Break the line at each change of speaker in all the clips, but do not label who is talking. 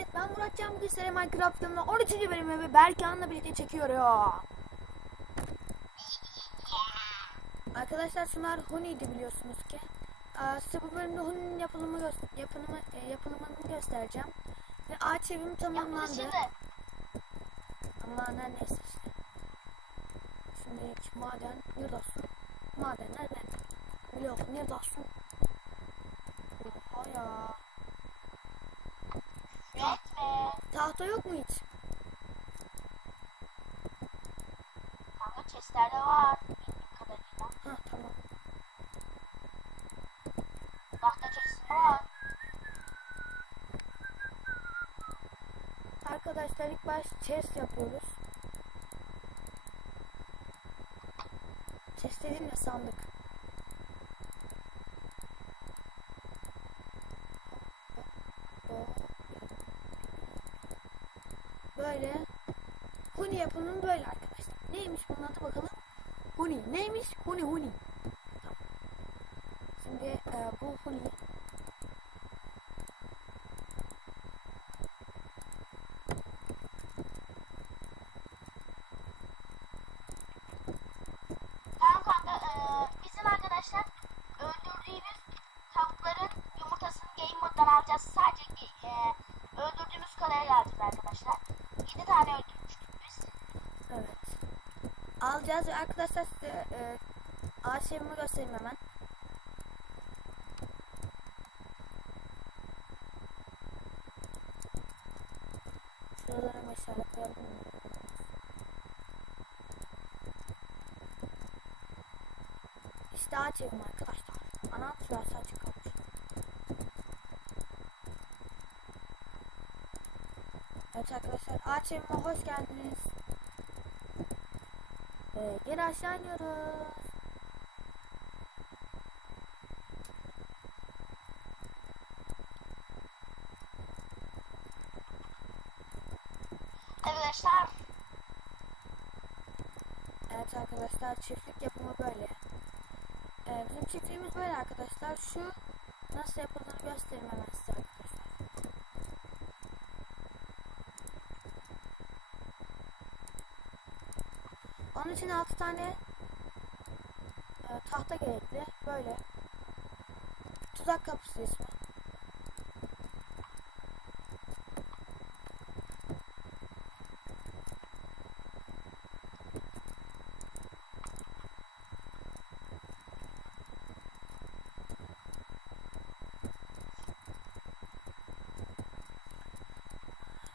Evet ben Murat Can bugün size Minecraft'ın 13. bölümü ve Berkan'la birlikte çekiyorum. Arkadaşlar şunlar Huni'ydi biliyorsunuz ki. Aa, size bu bölümde Huni'nin yapılımı gö- yapılımı, e, yapılımını göstereceğim. Ve ağaç evim tamamlandı. Ama her neyse işte. Şimdi ilk maden neredesin? Madenler ben. Blok neredesin? Oha ya. Tahta yok mu hiç?
Kanka chestlerde var. Bildiğim kadarıyla.
Ha tamam.
Tahta chest var.
Arkadaşlar ilk baş chest yapıyoruz. Chest dediğim de sandık. Böyle. Huni yapımı böyle arkadaşlar. Neymiş bunun adı bakalım. Huni. Neymiş? Huni huni. Şimdi e, bu huni
Tamam kanka. eee, bizim arkadaşlar öldürdüğümüz tavukların yumurtasını game moddan alacağız. Sadece eee, öldürdüğümüz kadarıyla alacağız arkadaşlar. 7 tane öldürmüştük.
Evet. Alacağız ve arkadaşlar size e, ağaç evimi göstereyim hemen. Şuralara meşale koyalım. İşte evim arkadaşlar. Anam şurası açık kalmış. Evet arkadaşlar evime hoş geldiniz. Ee, geri aşağı iniyoruz.
Arkadaşlar
Evet arkadaşlar çiftlik yapımı böyle. Ee, bizim çiftliğimiz böyle arkadaşlar. Şu nasıl yapıldığını göstereyim hemen size arkadaşlar. Onun için 6 tane e, tahta gerekli. Böyle. Tuzak kapısı ismi.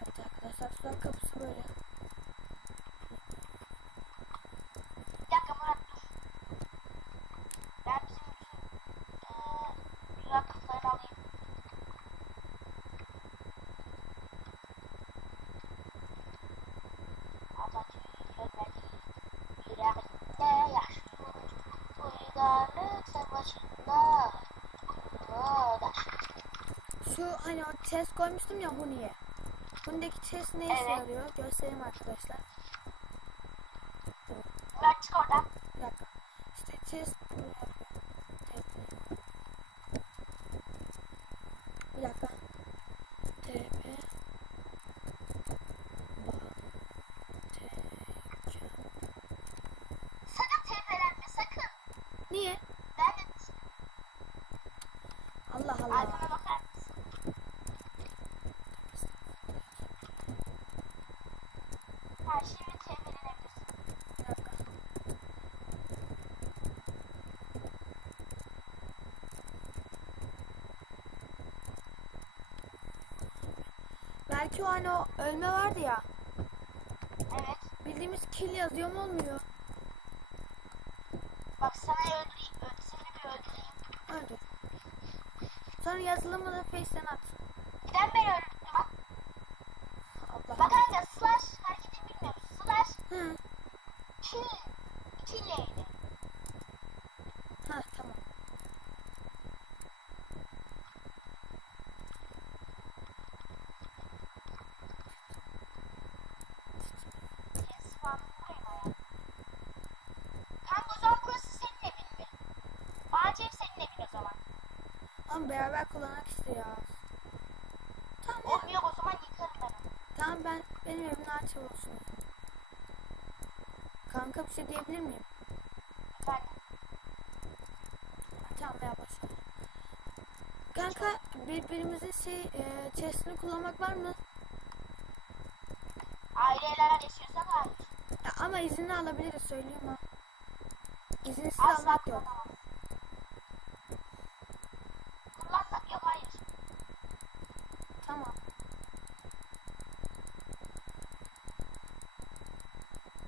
Evet arkadaşlar tuzak kapısı böyle.
bir dakika Murat dur. Ben bizim bütün eee güzel kafalarını alayım. Atatürk ölmedi. Yüreğinde yaş. Uygarlık savaşında. O da.
Şu hani o chest koymuştum ya Huni'ye. Huni'deki chest ne işe
Evet.
yarıyor? Göstereyim arkadaşlar.
Murat çık oradan.
Bir dakika. İşte chest O hani o ölme vardı ya.
Evet.
Bildiğimiz kill yazıyor mu olmuyor?
Bak sana öldüreyim. Öl, seni bir öldüreyim.
Öldür. Sonra yazılımı da face'ten at.
Neden beni öldürdün lan?
Allah.
Bak kanka slash hareketini bilmiyorum. Slash
Hı.
kill. Kill neydi?
Ha tamam.
Diye spawn'ı buraya ya. Kanka o zaman burası senin evin mi? Ağaç ev senin evin o zaman.
Ama beraber kullanak işte ya. Tamam ya.
Olmuyor o zaman yıkarız.
şey olsun. Kanka bir şey diyebilir miyim?
Efendim.
Tamam ya başla. Kanka birbirimizin şey e, chest'ini kullanmak var mı?
Aileler yaşıyorsak hayır.
Ya ama izni alabiliriz söyleyeyim ha. İzinsiz
Asla
almak yok.
kullanamam. Kullansak yok hayır.
Tamam.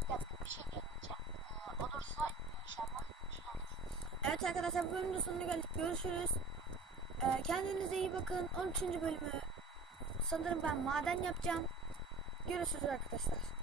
Bir dakika bir şey deneyeceğim. Ee, olursa inşallah şey olur.
Evet arkadaşlar bu bölümün sonuna geldik. Görüşürüz. Ee, kendinize iyi bakın. 13. bölümü sanırım ben maden yapacağım. Görüşürüz arkadaşlar.